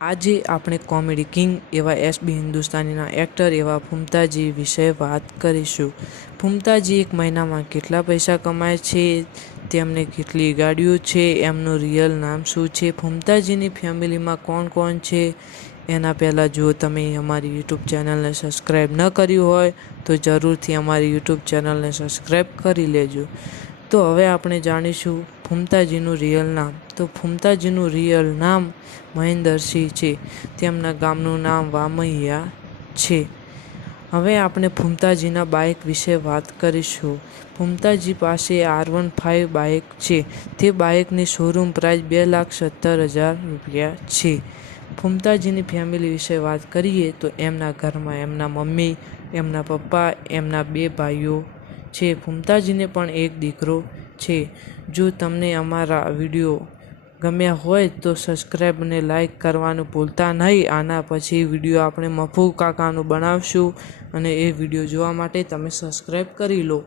આજે આપણે comedy king એવા એસબી હિન્દુસ્તાનીના એક્ટર એવા ફૂમતાજી વિશે વાત કરીશું. ફૂમતાજી એક મહિનામાં કેટલા પૈસા કમાય છે, તેમને કેટલી ગાડીઓ છે, એમનું રિયલ નામ શું છે, ફૂમતાજીની ફેમિલીમાં કોણ કોણ છે. એના પહેલાં જો તમે અમારી યુટ્યુબ ચેનલને સબસ્ક્રાઈબ ન કર્યું હોય તો જરૂરથી અમારી યુટ્યુબ ચેનલને સબસ્ક્રાઈબ કરી લેજો. તો હવે આપણે જાણીશું ફૂમતાજીનું રિયલ નામ. તો ફૂમતાજીનું રિયલ નામ મહેન્દ્રસિંહ છે. તેમના ગામનું નામ વામૈયા છે. હવે આપણે ફૂમતાજીના બાઇક વિશે વાત કરીશું. ફૂમતાજી પાસે R15 બાઇક છે. તે બાઇકની શોરૂમ પ્રાઇસ ₹2,70,000 છે. ફૂમતાજીની ફેમિલી વિશે વાત કરીએ તો એમના ઘરમાં એમના મમ્મી, એમના પપ્પા, એમના 2 ભાઈઓ છે. ફૂમતાજીને પણ એક દીકરો છે. જો તમને અમારા વિડીયો ગમ્યા હોય તો સબસ્ક્રાઈબ અને લાઈક કરવાનું ભૂલતા નહીં. આના પછી વિડીયો આપણે મફુ કાકાનું બનાવશું અને એ વિડીયો જોવા માટે તમે સબસ્ક્રાઈબ કરી લો.